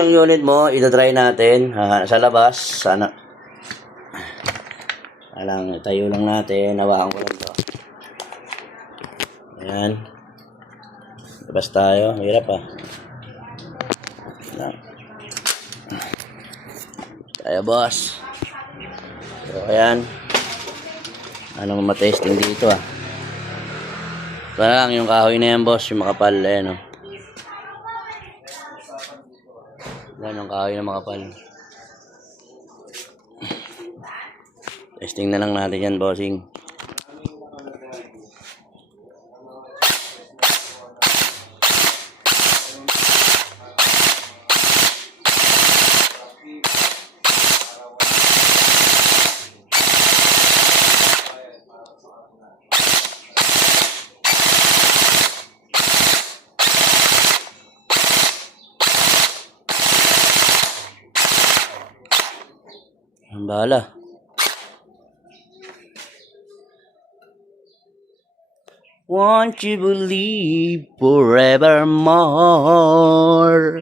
yung unit mo, ito-try natin sa labas. Sana. Alang, tayo lang natin. Hawakan ko lang to. Ayan. Labas tayo. Hirap Tayo, boss. So, ayan. Anong matesting dito Parang yung kahoy na yan, boss. Yung makapal. Ayan Yan yung kahoy na makapal. Testing na lang natin yan, bossing. Ang bahala. Won't you believe forevermore?